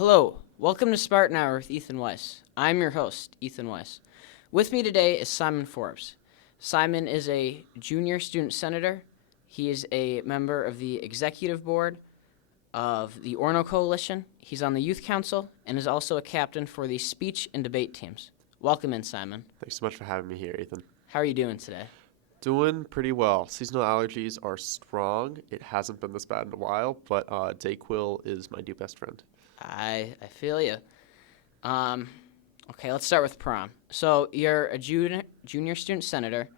Hello, welcome to Spartan Hour with Ethan Weiss. I'm your host, Ethan Weiss. With me today is Simon Forbes. Simon is a junior student senator. He is a member of the executive board of the Orno Coalition. He's on the youth council and is also a captain for the speech and debate teams. Welcome in, Simon. Thanks so much for having me here, Ethan. How are you doing today? Doing pretty well. Seasonal allergies are strong. It hasn't been this bad in a while, but Dayquil is my new best friend. I feel you. Okay, let's start with prom. So you're a junior student senator.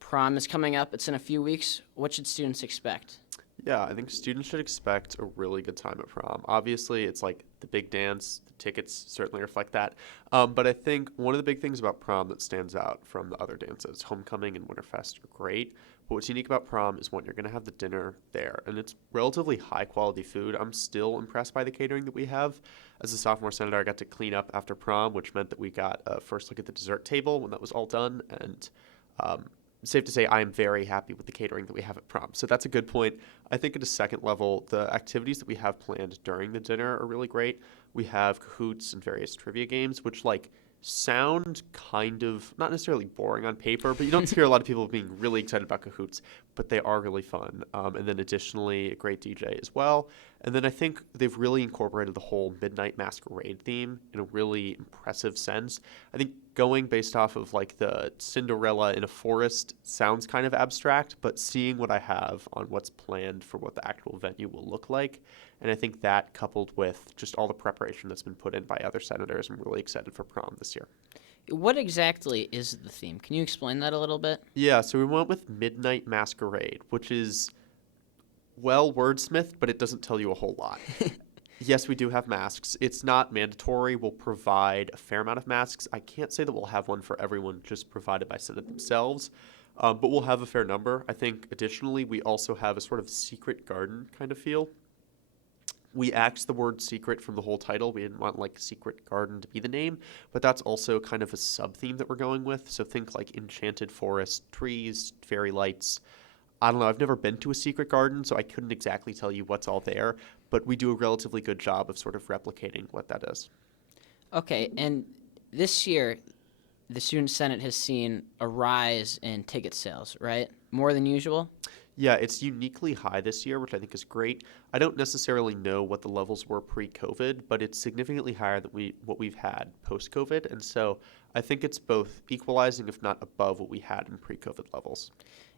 Prom is coming up. It's in a few weeks. What should students expect? Yeah, I think students should expect a really good time at prom. Obviously, it's like the big dance. The tickets certainly reflect that. But I think one of the big things about prom that stands out from the other dances, homecoming and Winterfest are great. But what's unique about prom is one, you're going to have the dinner there, and it's relatively high quality food. I'm still impressed by the catering that we have. As a sophomore senator, I got to clean up after prom, which meant that we got a first look at the dessert table when that was all done. And safe to say, I am very happy with the catering that we have at prom. So that's a good point. I think at a second level, the activities that we have planned during the dinner are really great. We have Kahoots and various trivia games, which sound kind of not necessarily boring on paper, but you don't hear a lot of people being really excited about Kahoots, but they are really fun. And then additionally, a great DJ as well. And then I think they've really incorporated the whole Midnight Masquerade theme in a really impressive sense. I think going based off of the Cinderella in a forest sounds kind of abstract, but seeing what I have on what's planned for what the actual venue will look like, and I think that coupled with just all the preparation that's been put in by other senators, I'm really excited for prom this year. What exactly is the theme? Can you explain that a little bit? Yeah, so we went with Midnight Masquerade, which is, well, wordsmithed, but it doesn't tell you a whole lot. Yes, we do have masks. It's not mandatory. We'll provide a fair amount of masks. I can't say that we'll have one for everyone just provided by Senate themselves, but we'll have a fair number. I think additionally, we also have a sort of secret garden kind of feel. We axed the word secret from the whole title. We didn't want secret garden to be the name, but that's also kind of a sub-theme that we're going with. So think enchanted forest, trees, fairy lights. I don't know. I've never been to a secret garden, so I couldn't exactly tell you what's all there, but we do a relatively good job of sort of replicating what that is. Okay, and this year, the Student Senate has seen a rise in ticket sales, right? More than usual? Yeah, it's uniquely high this year, which I think is great. I don't necessarily know what the levels were pre-COVID, but it's significantly higher than what we've had post-COVID, and so I think it's both equalizing, if not above, what we had in pre-COVID levels.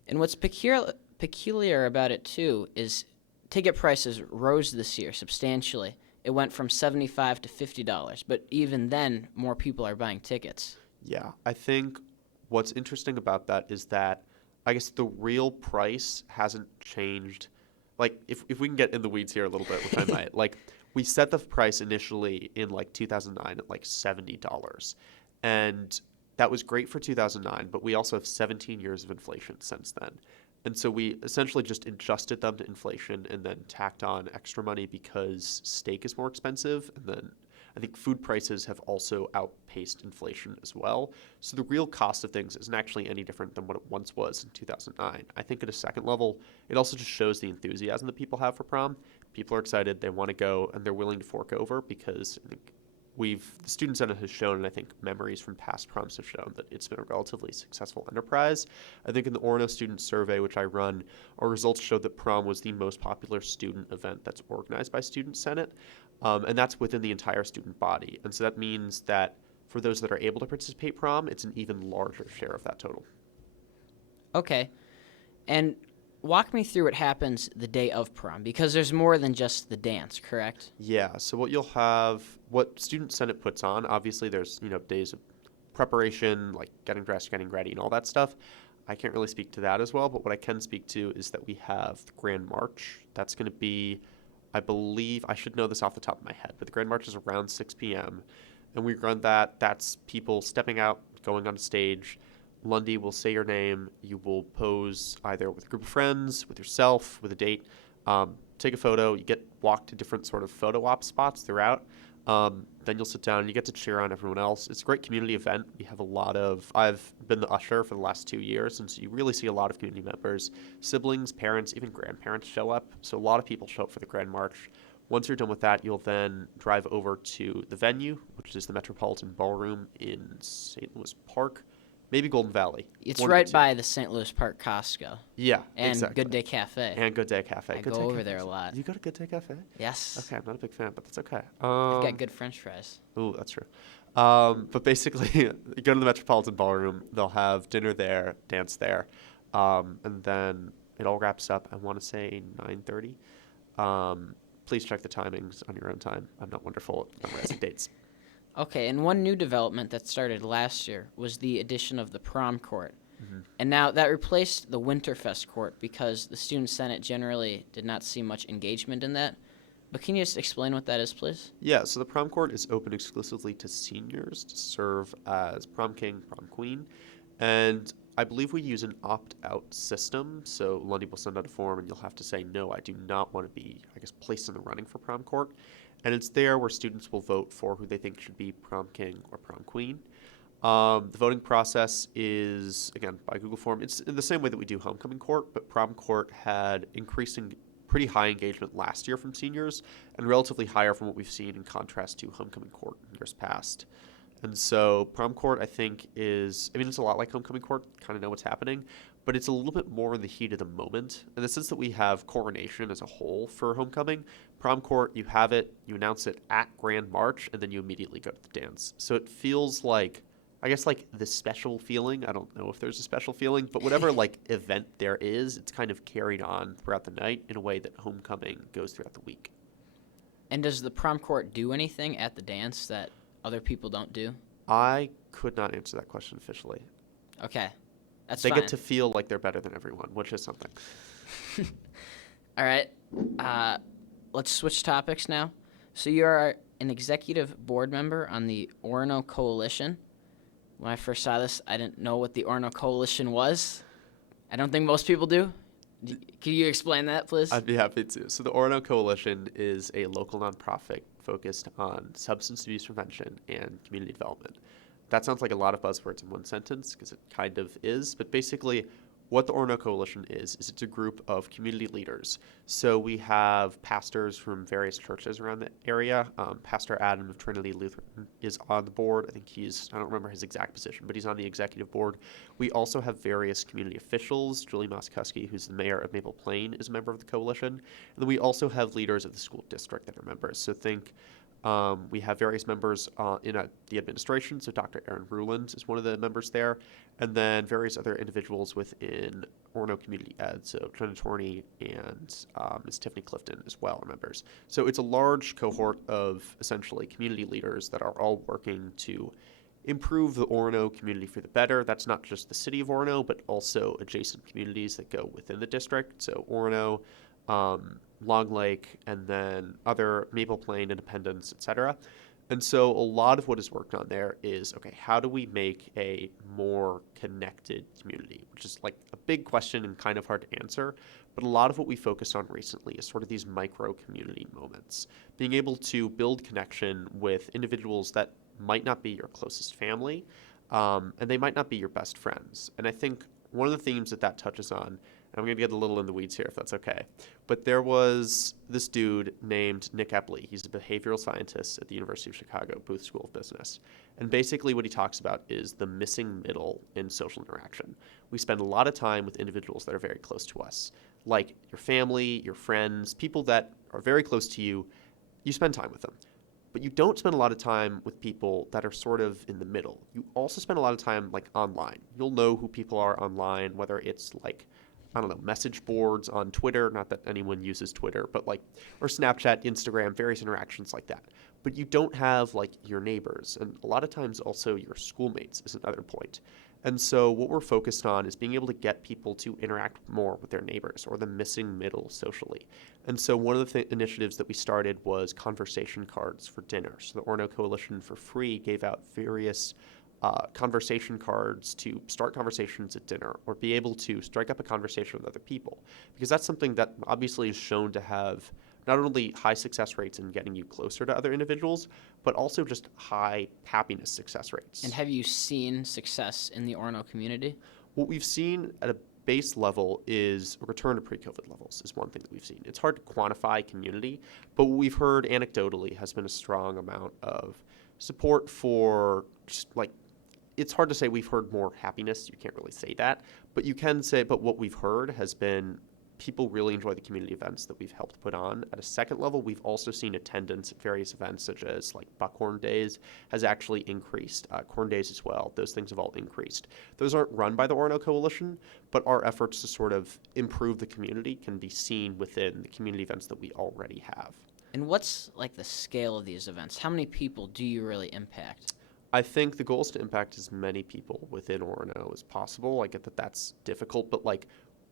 And what's peculiar about it, too, is ticket prices rose this year substantially. It went from $75 to $50, but even then, more people are buying tickets. Yeah, I think what's interesting about that is that I guess the real price hasn't changed. If we can get in the weeds here a little bit, which I might, we set the price initially in 2009 at $70. And that was great for 2009, but we also have 17 years of inflation since then. And so we essentially just adjusted them to inflation and then tacked on extra money because steak is more expensive. And then I think food prices have also outpaced inflation as well. So the real cost of things isn't actually any different than what it once was in 2009. I think at a second level, it also just shows the enthusiasm that people have for prom. People are excited, they want to go, and they're willing to fork over because I think the Student Senate has shown, and I think memories from past proms have shown, that it's been a relatively successful enterprise. I think in the Orno student survey, which I run, our results showed that prom was the most popular student event that's organized by Student Senate, and that's within the entire student body. And so that means that for those that are able to participate prom, it's an even larger share of that total. Okay. And walk me through what happens the day of prom, because there's more than just the dance, correct? Yeah, so what Student Senate puts on, obviously there's, days of preparation, getting dressed, getting ready, and all that stuff. I can't really speak to that as well, but what I can speak to is that we have the Grand March. That's going to be, I believe, I should know this off the top of my head, but the Grand March is around 6 p.m., and we run that. That's people stepping out, going on stage. Lundy will say your name. You will pose either with a group of friends, with yourself, with a date. Take a photo. You get walked to different sort of photo op spots throughout. Then you'll sit down and you get to cheer on everyone else. It's a great community event. We have I've been the usher for the last 2 years, and so you really see a lot of community members, siblings, parents, even grandparents show up. So a lot of people show up for the Grand March. Once you're done with that, you'll then drive over to the venue, which is the Metropolitan Ballroom in St. Louis Park, maybe Golden Valley. It's one of the right two. by the St. Louis Park Costco Yeah, and exactly. Good Day Cafe. And Good Day Cafe. I Good go Day over Cafe. there a lot. You go to Good Day Cafe? Yes. Okay, I'm not a big fan, but that's okay. They've got good French fries. Ooh, that's true. But basically, you go to the Metropolitan Ballroom. They'll have dinner there, dance there, and then it all wraps up. I want to say 9:30. Please check the timings on your own time. I'm not wonderful at memorizing dates. Okay, and one new development that started last year was the addition of the prom court. Mm-hmm. And now that replaced the Winterfest court because the Student Senate generally did not see much engagement in that. But can you just explain what that is, please? Yeah, so the prom court is open exclusively to seniors to serve as prom king, prom queen. And I believe we use an opt-out system. So Lundy will send out a form and you'll have to say, no, I do not want to be, placed in the running for prom court. And it's there where students will vote for who they think should be prom king or prom queen. The voting process is, again, by Google form. It's in the same way that we do homecoming court, but prom court had increasing pretty high engagement last year from seniors and relatively higher from what we've seen in contrast to homecoming court in years past. And so prom court, I think, it's a lot like homecoming court, kind of know what's happening, but it's a little bit more in the heat of the moment. In the sense that we have coronation as a whole for homecoming, prom court, you have it, you announce it at Grand March, and then you immediately go to the dance. So it feels like, like the special feeling. I don't know if there's a special feeling, but whatever event there is, it's kind of carried on throughout the night in a way that homecoming goes throughout the week. And does the prom court do anything at the dance that other people don't do? I could not answer that question officially. Okay, that's They fine. get to feel like they're better than everyone, which is something. All right, let's switch topics now. So you are an executive board member on the Orono Coalition. When I first saw this, I didn't know what the Orono Coalition was. I don't think most people do. Can you explain that, please? I'd be happy to. So the Orono Coalition is a local nonprofit focused on substance abuse prevention and community development. That sounds like a lot of buzzwords in one sentence because it kind of is, but basically what the Orono Coalition is it's a group of community leaders. So we have pastors from various churches around the area. Pastor Adam of Trinity Lutheran is on the board. I think I don't remember his exact position, but he's on the executive board. We also have various community officials. Julie Moskowski, who's the mayor of Maple Plain, is a member of the coalition. And then we also have leaders of the school district that are members. So think we have various members in the administration. So Dr. Aaron Ruland is one of the members there. And then various other individuals within Orono Community Ed. So Trent Torney and Ms. Tiffany Clifton as well are members. So it's a large cohort of essentially community leaders that are all working to improve the Orono community for the better. That's not just the city of Orono, but also adjacent communities that go within the district. So Orono, Long Lake, and then other Maple Plain, Independence, etc. And so a lot of what is worked on there is, okay, how do we make a more connected community? Which is like a big question and kind of hard to answer. But a lot of what we focused on recently is sort of these micro community moments. Being able to build connection with individuals that might not be your closest family, and they might not be your best friends. And I think one of the themes that touches on, and I'm going to get a little in the weeds here if that's okay, but there was this dude named Nick Epley. He's a behavioral scientist at the University of Chicago, Booth School of Business. And basically what he talks about is the missing middle in social interaction. We spend a lot of time with individuals that are very close to us, like your family, your friends, people that are very close to you. You spend time with them. But you don't spend a lot of time with people that are sort of in the middle. You also spend a lot of time online. You'll know who people are online, whether it's message boards on Twitter, not that anyone uses Twitter, but or Snapchat, Instagram, various interactions like that. But you don't have your neighbors, and a lot of times also your schoolmates is another point. And so what we're focused on is being able to get people to interact more with their neighbors, or the missing middle socially. And so one of the initiatives that we started was conversation cards for dinner. So the Orono Coalition for free gave out various conversation cards to start conversations at dinner or be able to strike up a conversation with other people. Because that's something that obviously is shown to have not only high success rates in getting you closer to other individuals, but also just high happiness success rates. And have you seen success in the Orono community? What we've seen at a base level is a return to pre-COVID levels is one thing that we've seen. It's hard to quantify community, but what we've heard anecdotally has been a strong amount of support for just like, it's hard to say we've heard more happiness. You can't really say that, but you can say, but what we've heard has been people really enjoy the community events that we've helped put on. At a second level, we've also seen attendance at various events such as like Buckhorn Days has actually increased. Corn Days as well. Those things have all increased. Those aren't run by the Orono Coalition, but our efforts to sort of improve the community can be seen within the community events that we already have. And what's like the scale of these events? How many people do you really impact? I think the goal is to impact as many people within Orono as possible. I get that that's difficult, but like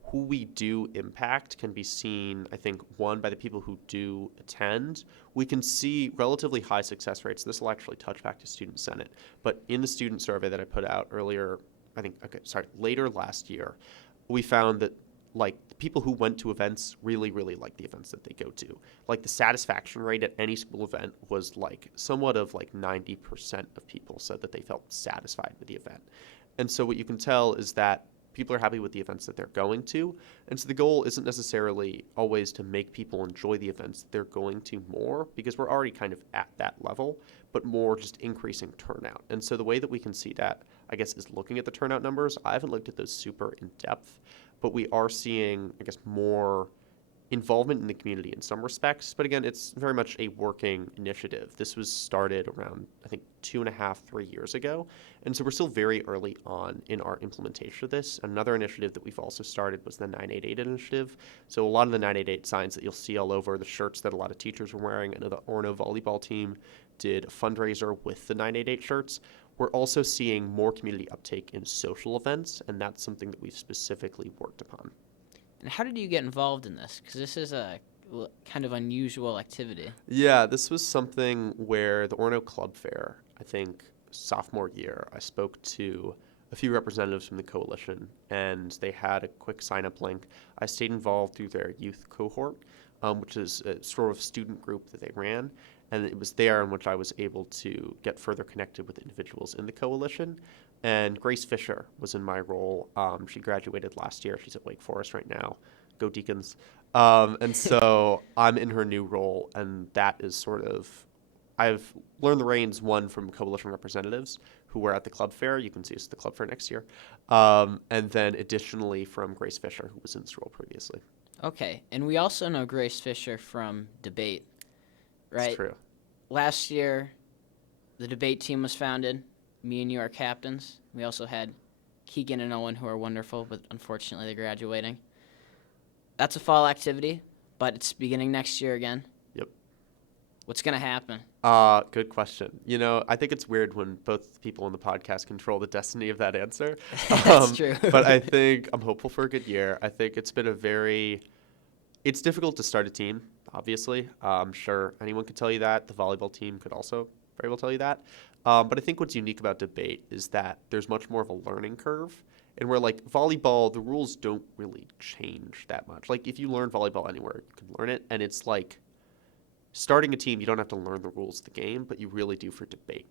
who we do impact can be seen, I think, one, by the people who do attend. We can see relatively high success rates. This will actually touch back to Student Senate. But in the student survey that I put out later last year, we found that like the people who went to events really, really like the events that they go to. Like the satisfaction rate at any school event was like somewhat of like 90% of people said that they felt satisfied with the event. And so what you can tell is that people are happy with the events that they're going to. And so the goal isn't necessarily always to make people enjoy the events that they're going to more, because we're already kind of at that level, but more just increasing turnout. And so the way that we can see that, I guess, is looking at the turnout numbers. I haven't looked at those super in depth, but we are seeing, I guess, more involvement in the community in some respects. But again, it's very much a working initiative. This was started around, I think, 2.5, 3 years ago. And so we're still very early on in our implementation of this. Another initiative that we've also started was the 988 initiative. So a lot of the 988 signs that you'll see all over, the shirts that a lot of teachers are wearing. I know the Orono volleyball team did a fundraiser with the 988 shirts. We're also seeing more community uptake in social events, and that's something that we've specifically worked upon. And how did you get involved in this? Because this is a kind of unusual activity. Yeah, this was something where the Orono Club Fair, I think sophomore year, I spoke to a few representatives from the coalition, and they had a quick sign-up link. I stayed involved through their youth cohort, which is a sort of student group that they ran, and it was there in which I was able to get further connected with individuals in the coalition. And Grace Fisher was in my role. She graduated last year. She's at Wake Forest right now. Go Deacons. And so I'm in her new role, and that is sort of, I've learned the reins, one, from coalition representatives who were at the club fair. You can see us at the club fair next year. And then additionally from Grace Fisher, who was in this role previously. Okay, and we also know Grace Fisher from debate, right? That's true. Last year, the debate team was founded. Me and you are captains. We also had Keegan and Owen, who are wonderful, but unfortunately they're graduating. That's a fall activity, but it's beginning next year again. Yep. What's going to happen? Good question. You know, I think it's weird when both people on the podcast control the destiny of that answer. That's true. But I think I'm hopeful for a good year. I think it's been it's difficult to start a team, obviously. I'm sure anyone could tell you that. The volleyball team could also very well tell you that. But I think what's unique about debate is that there's much more of a learning curve. And where, like, volleyball, the rules don't really change that much. Like, if you learn volleyball anywhere, you can learn it. And it's like starting a team, you don't have to learn the rules of the game, but you really do for debate.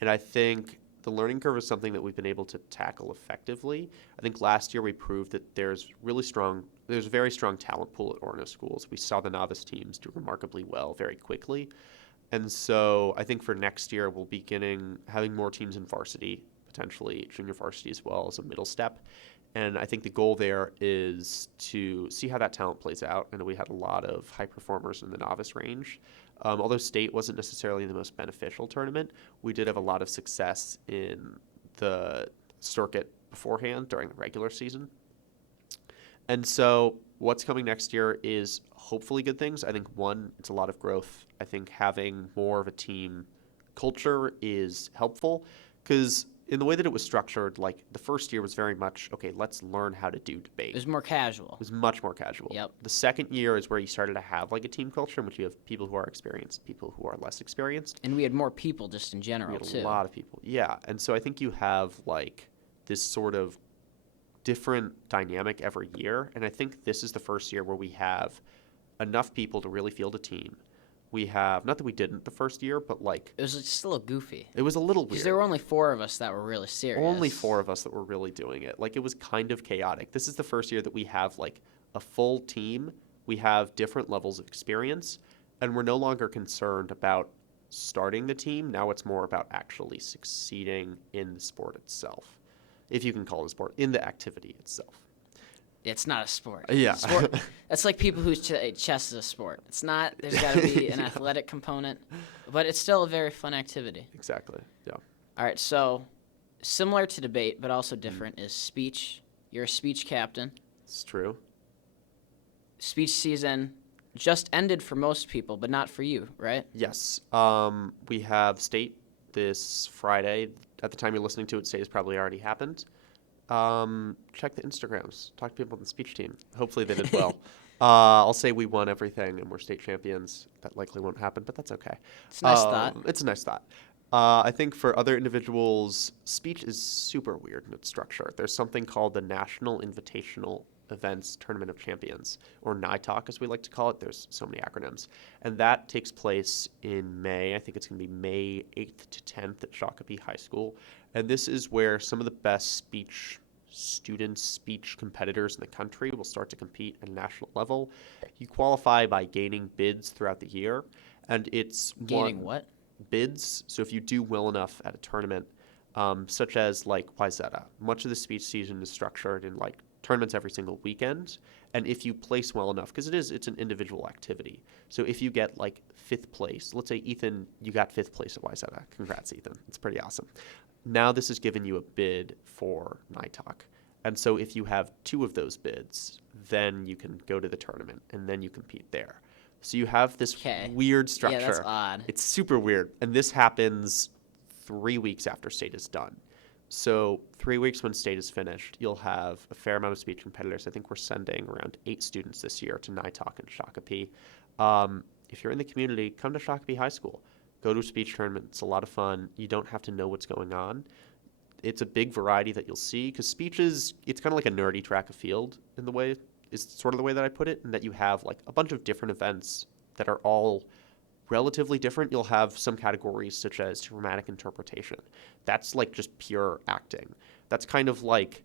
And I think the learning curve is something that we've been able to tackle effectively. I think last year we proved that there's a very strong talent pool at Orono schools. We saw the novice teams do remarkably well very quickly. And so I think for next year, we'll be having more teams in varsity, potentially junior varsity as well as a middle step. And I think the goal there is to see how that talent plays out. I know we had a lot of high performers in the novice range. Although state wasn't necessarily the most beneficial tournament, we did have a lot of success in the circuit beforehand during the regular season. And so what's coming next year is hopefully good things. I think, one, it's a lot of growth. I think having more of a team culture is helpful because in the way that it was structured, like the first year was very much, okay, let's learn how to do debate. It was more casual. It was much more casual. Yep. The second year is where you started to have like a team culture in which you have people who are experienced, people who are less experienced. And we had more people just in general, too. A lot of people, yeah. And so I think you have like this sort of different dynamic every year. And I think this is the first year where we have enough people to really field a team. We have, not that we didn't the first year, but like, It was just a little goofy. it was a little Because weird. there were only 4 of us that were really serious. Only 4 of us that were really doing it. Like, it was kind of chaotic. This is the first year that we have like a full team. We have different levels of experience, and we're no longer concerned about starting the team. Now it's more about actually succeeding in the sport itself, if you can call it a sport, in the activity itself. It's not a sport. Yeah. Sport, that's like people who chess is a sport. It's not. There's got to be an Yeah. athletic component, but it's still a very fun activity. Exactly. Yeah. All right, so similar to debate, but also different, is speech. You're a speech captain. It's true. Speech season just ended for most people, but not for you, right? Yes. We have state this Friday. At the time you're listening to it, state has probably already happened. Check the Instagrams. Talk to people on the speech team. Hopefully they did well. I'll say we won everything and we're state champions. That likely won't happen, but that's okay. It's a nice thought. It's a nice thought. I think for other individuals, speech is super weird in its structure. There's something called the National Invitational Events Tournament of Champions, or NITOC as we like to call it. There's so many acronyms. And that takes place in May. I think it's going to be May 8th to 10th at Shakopee High School. And this is where some of the best speech competitors in the country will start to compete at a national level. You qualify by gaining bids throughout the year. And it's Gaining what? bids. So if you do well enough at a tournament, such as like Weiss, much of the speech season is structured in like tournaments every single weekend. And if you place well enough, because it's an individual activity. So if you get like 5th place, let's say Ethan, you got 5th place at Weiss. Congrats, Ethan. It's pretty awesome. Now this has given you a bid for NITOC. And so if you have 2 of those bids, then you can go to the tournament and then you compete there. So you have this weird structure. Yeah, that's odd. It's super weird. And this happens 3 weeks after state is done. So 3 weeks when state is finished, you'll have a fair amount of speech competitors. I think we're sending around 8 students this year to NITOC and Shakopee. If you're in the community, come to Shakopee High School. Go to a speech tournament. It's a lot of fun. You don't have to know what's going on. It's a big variety that you'll see because speech it's kind of like a nerdy track of field in the way, is sort of the way that I put it, and that you have like a bunch of different events that are all relatively different. You'll have some categories such as dramatic interpretation. That's like just pure acting. That's kind of like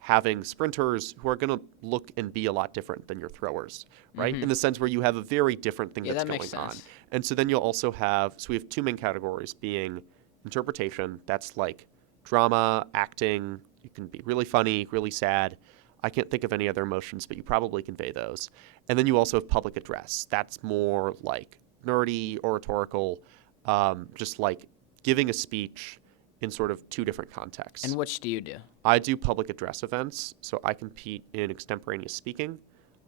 having sprinters who are going to look and be a lot different than your throwers, right? Mm-hmm. In the sense where you have a very different thing that's that going makes on. sense. And so then you'll also have, so we have 2 main categories being interpretation. That's like drama, acting. You can be really funny, really sad. I can't think of any other emotions, but you probably convey those. And then you also have public address. That's more like nerdy, oratorical, just like giving a speech in sort of 2 different contexts. And which do you do? I do public address events, so I compete in extemporaneous speaking.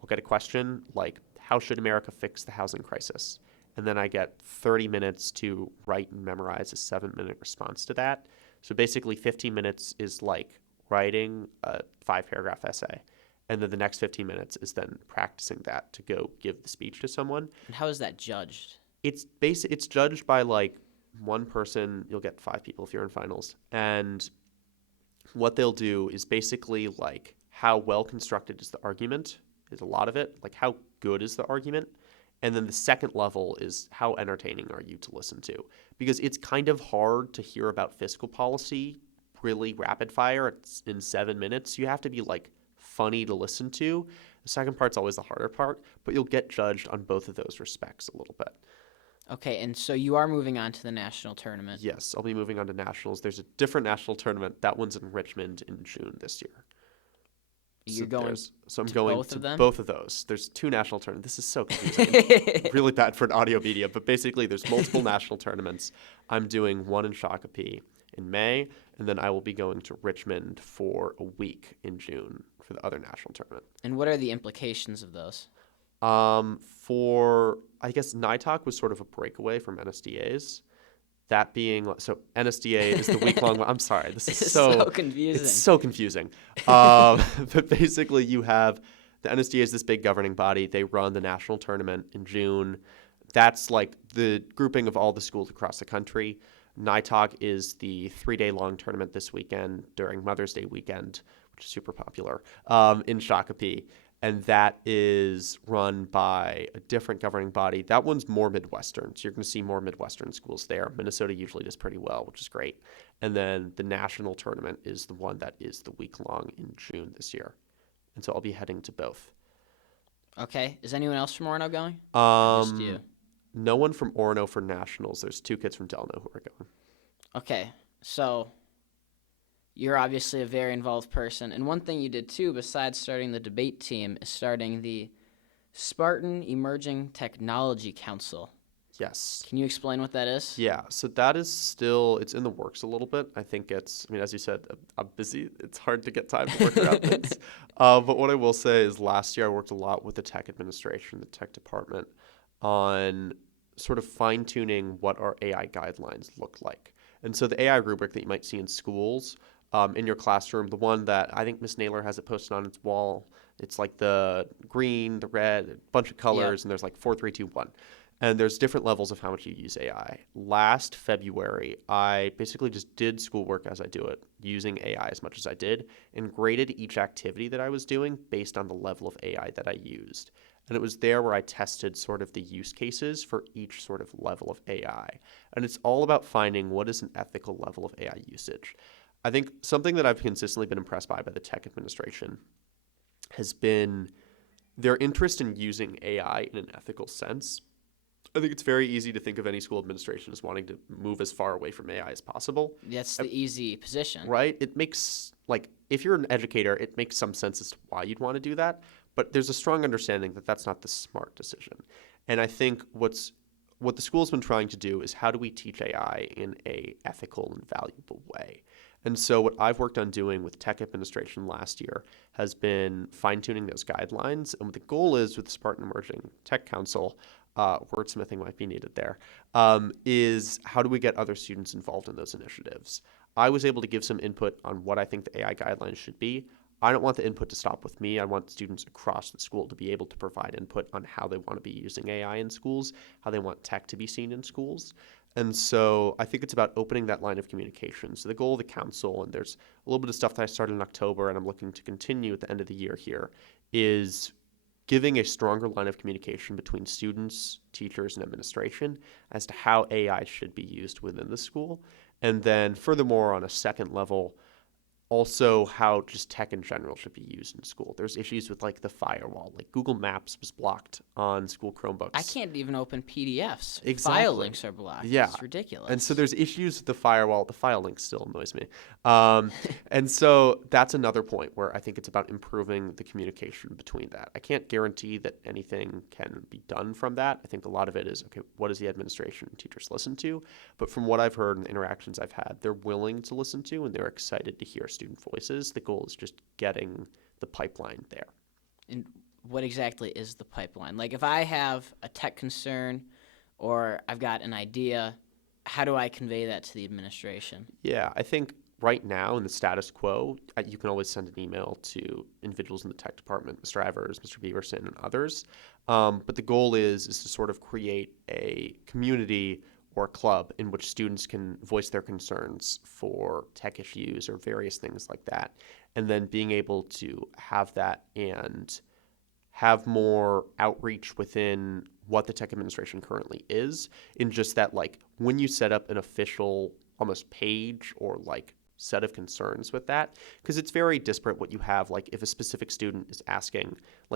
I'll get a question like, how should America fix the housing crisis? And then I get 30 minutes to write and memorize a 7-minute response to that. So basically 15 minutes is like writing a 5-paragraph essay. And then the next 15 minutes is then practicing that to go give the speech to someone. And how is that judged? It's judged by like one person. You'll get 5 people if you're in finals. And what they'll do is basically like how well constructed is the argument, is a lot of it. Like how good is the argument? And then the second level is how entertaining are you to listen to? Because it's kind of hard to hear about fiscal policy really rapid fire. It's in 7 minutes. You have to be like funny to listen to. The second part's always the harder part, but you'll get judged on both of those respects a little bit. Okay, and so you are moving on to the national tournament. Yes, I'll be moving on to nationals. There's a different national tournament. That one's in Richmond in June this year. You're going So I'm to going both to of them? both of those. There's 2 national tournaments. This is so confusing. Really bad for an audio media, but basically there's multiple national tournaments. I'm doing one in Shakopee in May, and then I will be going to Richmond for a week in June for the other national tournament. And what are the implications of those? For, I guess, NITOC was sort of a breakaway from NSDA's. That being, so NSDA is the week-long one. I'm sorry, this is It's so confusing. It's so confusing. But basically you have, the NSDA is this big governing body. They run the national tournament in June. That's like the grouping of all the schools across the country. NITOC is the 3-day-long tournament this weekend during Mother's Day weekend, which is super popular, in Shakopee. and that is run by a different governing body. That one's more Midwestern, so you're going to see more Midwestern schools there. Minnesota usually does pretty well, which is great. And then the national tournament is the one that is the week long in June this year. And so I'll be heading to both. Okay. Is anyone else from Orono going? Or just you? No one from Orono for nationals. There's 2 kids from Delano who are going. Okay. So you're obviously a very involved person. And one thing you did too, besides starting the debate team, is starting the Spartan Emerging Technology Council. Yes. Can you explain what that is? Yeah, so that is still, it's in the works a little bit. I think as you said, I'm busy. It's hard to get time to work around things. But what I will say is last year I worked a lot with the tech administration, the tech department, on sort of fine-tuning what our AI guidelines look like. And so the AI rubric that you might see in schools, in your classroom, the one that I think Miss Naylor has it posted on its wall, it's like the green, the red, a bunch of colors, and there's like 4, 3, 2, 1. And there's different levels of how much you use AI. Last February, I basically just did schoolwork as I do it, using AI as much as I did, and graded each activity that I was doing based on the level of AI that I used. And it was there where I tested sort of the use cases for each sort of level of AI. And it's all about finding what is an ethical level of AI usage. I think something that I've consistently been impressed by the tech administration has been their interest in using AI in an ethical sense. I think it's very easy to think of any school administration as wanting to move as far away from AI as possible. That's the easy position. Right? It makes, if you're an educator, it makes some sense as to why you'd want to do that. But there's a strong understanding that that's not the smart decision. And I think what the school's been trying to do is how do we teach AI in a ethical and valuable way? And so what I've worked on doing with tech administration last year has been fine-tuning those guidelines. And what the goal is with the Spartan Emerging Tech Council, wordsmithing might be needed there, is how do we get other students involved in those initiatives? I was able to give some input on what I think the AI guidelines should be. I don't want the input to stop with me. I want students across the school to be able to provide input on how they want to be using AI in schools, how they want tech to be seen in schools. And so I think it's about opening that line of communication. So the goal of the council, and there's a little bit of stuff that I started in October and I'm looking to continue at the end of the year here, is giving a stronger line of communication between students, teachers, and administration as to how AI should be used within the school. And then furthermore, on a second level, also how just tech in general should be used in school. There's issues with the firewall. Google Maps was blocked on school Chromebooks. I can't even open PDFs. Exactly. File links are blocked. Yeah. It's ridiculous. And so there's issues with the firewall. The file link still annoys me. And so that's another point where I think it's about improving the communication between that. I can't guarantee that anything can be done from that. I think a lot of it is, okay, what does the administration and teachers listen to? But from what I've heard and the interactions I've had, they're willing to listen to and they're excited to hear student voices. The goal is just getting the pipeline there. And what exactly is the pipeline? If I have a tech concern or I've got an idea, how do I convey that to the administration? Yeah, I think right now in the status quo, you can always send an email to individuals in the tech department, Mr. Evers, Mr. Beaverson, and others. But the goal is to sort of create a community or a club in which students can voice their concerns for tech issues or various things like that. And then being able to have that and have more outreach within what the tech administration currently is, in just that when you set up an official almost page or set of concerns with that, because it's very disparate what you have. If a specific student is asking,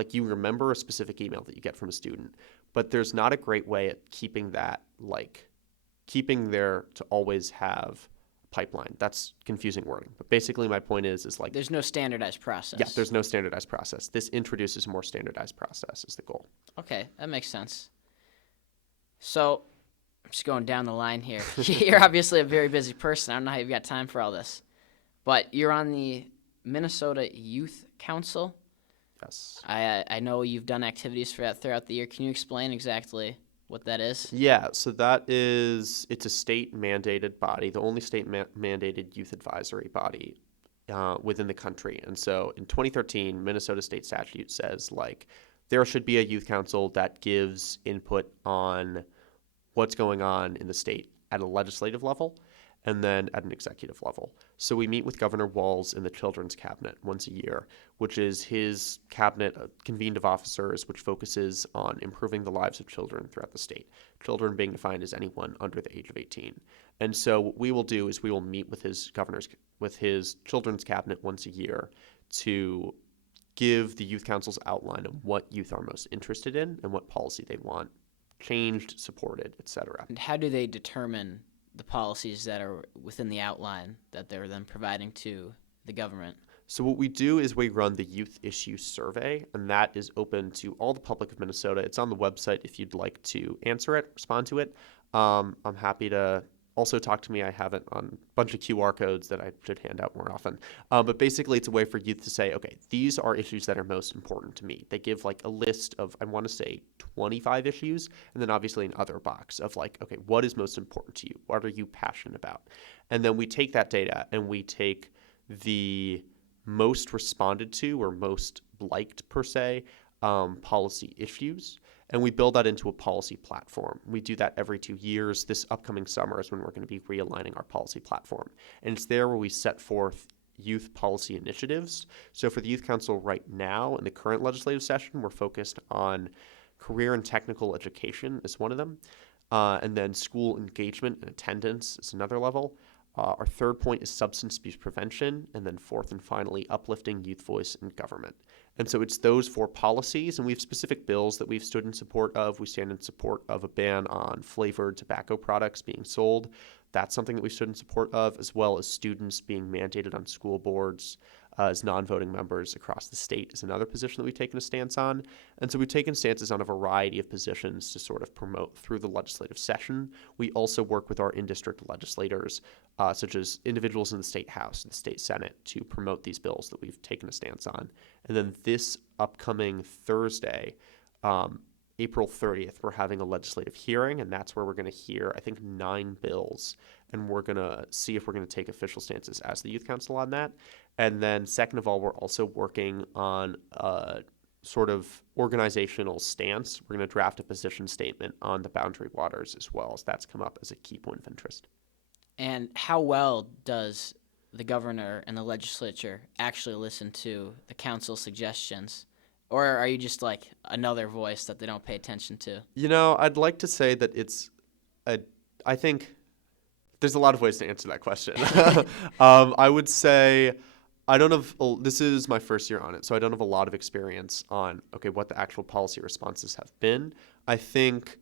you remember a specific email that you get from a student, but there's not a great way at keeping that keeping there to always have pipeline. That's confusing wording. But basically my point is there's no standardized process. Yeah, there's no standardized process. This introduces a more standardized process is the goal. Okay, that makes sense. So I'm just going down the line here. You're obviously a very busy person. I don't know how you've got time for all this. But you're on the Minnesota Youth Council. Yes. I know you've done activities for that throughout the year. Can you explain exactly what that is? Yeah, so it's a state-mandated body, the only state-mandated youth advisory body within the country. And so in 2013, Minnesota state statute says, there should be a youth council that gives input on what's going on in the state at a legislative level. and then at an executive level. So we meet with Governor Walz in the Children's Cabinet once a year, which is his cabinet convened of officers, which focuses on improving the lives of children throughout the state, children being defined as anyone under the age of 18. And so what we will do is we will meet with his Children's Cabinet once a year to give the youth council's outline of what youth are most interested in and what policy they want changed, supported, etc. And how do they determine the policies that are within the outline that they're then providing to the government? So what we do is we run the Youth Issue Survey, and that is open to all the public of Minnesota. It's on the website if you'd like to answer it, respond to it. I'm happy to also talk to me. I have it on a bunch of QR codes that I should hand out more often. But basically, it's a way for youth to say, okay, these are issues that are most important to me. They give like a list of, I want to say, 25 issues, and then obviously an other box of like, okay, what is most important to you? What are you passionate about? And then we take that data and we take the most responded to or most liked, per se, policy issues, and we build that into a policy platform. We do that every 2 years. This upcoming summer is when we're going to be realigning our policy platform. And it's there where we set forth youth policy initiatives. So for the Youth Council right now, in the current legislative session, we're focused on career and technical education is one of them. And then school engagement and attendance is another level. Our third point is substance abuse prevention. And then fourth and finally, uplifting youth voice in government. And so it's those 4 policies, and we have specific bills that we've stood in support of. We stand in support of a ban on flavored tobacco products being sold. That's something that we stood in support of, as well as students being mandated on school boards as non-voting members across the state is another position that we've taken a stance on. And so we've taken stances on a variety of positions to sort of promote through the legislative session. We also work with our in-district legislators, such as individuals in the state house and the state senate, to promote these bills that we've taken a stance on. And then this upcoming Thursday, April 30th, we're having a legislative hearing, and that's where we're going to hear, I think, 9 bills, and we're going to see if we're going to take official stances as the Youth Council on that. And then second of all, we're also working on a sort of organizational stance. We're going to draft a position statement on the boundary waters as well, as that's come up as a key point of interest. And how well does the governor and the legislature actually listen to the council's suggestions? Or are you just like another voice that they don't pay attention to? You know, I'd like to say that I think there's a lot of ways to answer that question. I would say I don't have, this is my first year on it, so I don't have a lot of experience on, okay, what the actual policy responses have been. I think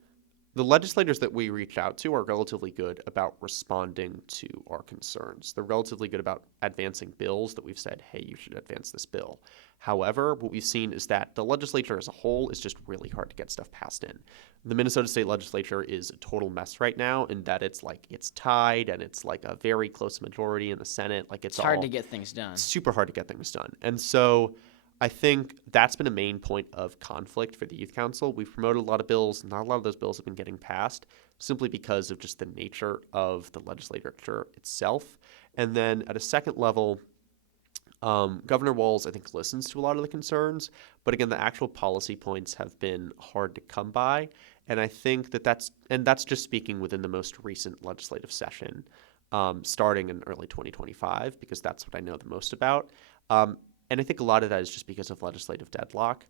the legislators that we reach out to are relatively good about responding to our concerns. They're relatively good about advancing bills that we've said, hey, you should advance this bill. However, what we've seen is that the legislature as a whole is just really hard to get stuff passed in. The Minnesota State Legislature is a total mess right now in that it's tied and it's like a very close majority in the Senate. Like it's hard to get things done. Super hard to get things done. And so I think that's been a main point of conflict for the Youth Council. We've promoted a lot of bills. Not a lot of those bills have been getting passed simply because of just the nature of the legislature itself. And then at a second level, Governor Walz, I think, listens to a lot of the concerns. But again, the actual policy points have been hard to come by. And I think that's just speaking within the most recent legislative session, starting in early 2025, because that's what I know the most about. And I think a lot of that is just because of legislative deadlock.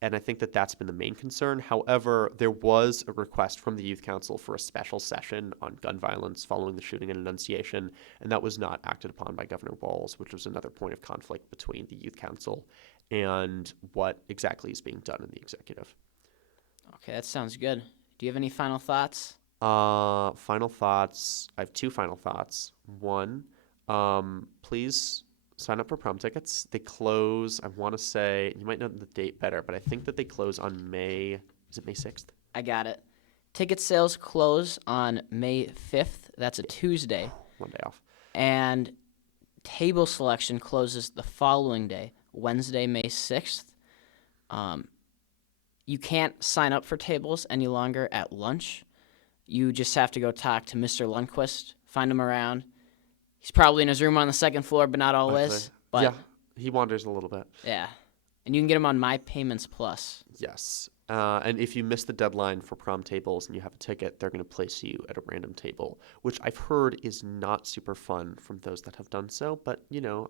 And I think that that's been the main concern. However, there was a request from the Youth Council for a special session on gun violence following the shooting in Annunciation, and that was not acted upon by Governor Walz, which was another point of conflict between the Youth Council and what exactly is being done in the executive. Okay, that sounds good. Do you have any final thoughts? Final thoughts. I have 2 final thoughts. One, please sign up for prom tickets. They close, I want to say, you might know the date better, but I think that they close on May 6th? I got it. Ticket sales close on May 5th. That's a Tuesday. One day off. And table selection closes the following day, Wednesday, May 6th. You can't sign up for tables any longer at lunch. You just have to go talk to Mr. Lundquist, find him around. He's probably in his room on the second floor, but not always. But yeah, he wanders a little bit. Yeah. And you can get him on My Payments Plus. Yes. And if you miss the deadline for prom tables and you have a ticket, they're going to place you at a random table, which I've heard is not super fun from those that have done so. But,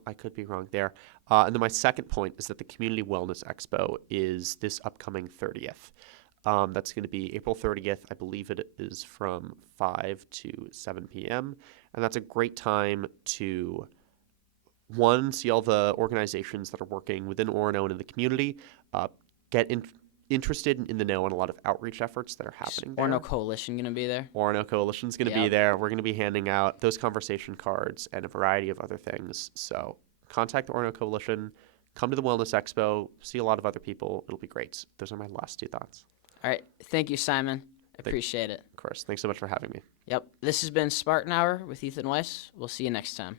I could be wrong there. And then my second point is that the Community Wellness Expo is this upcoming 30th. That's going to be April 30th. I believe it is from 5 to 7 p.m. And that's a great time to, one, see all the organizations that are working within Orono and in the community, get interested in the know on a lot of outreach efforts that are happening there. Orono Coalition going to be there? Orono Coalition's going to be there. We're going to be handing out those conversation cards and a variety of other things. So contact the Orono Coalition, come to the Wellness Expo, see a lot of other people. It'll be great. Those are my last two thoughts. All right. Thank you, Simon. I appreciate it. Of course. Thanks so much for having me. Yep. This has been Spartan Hour with Ethan Weiss. We'll see you next time.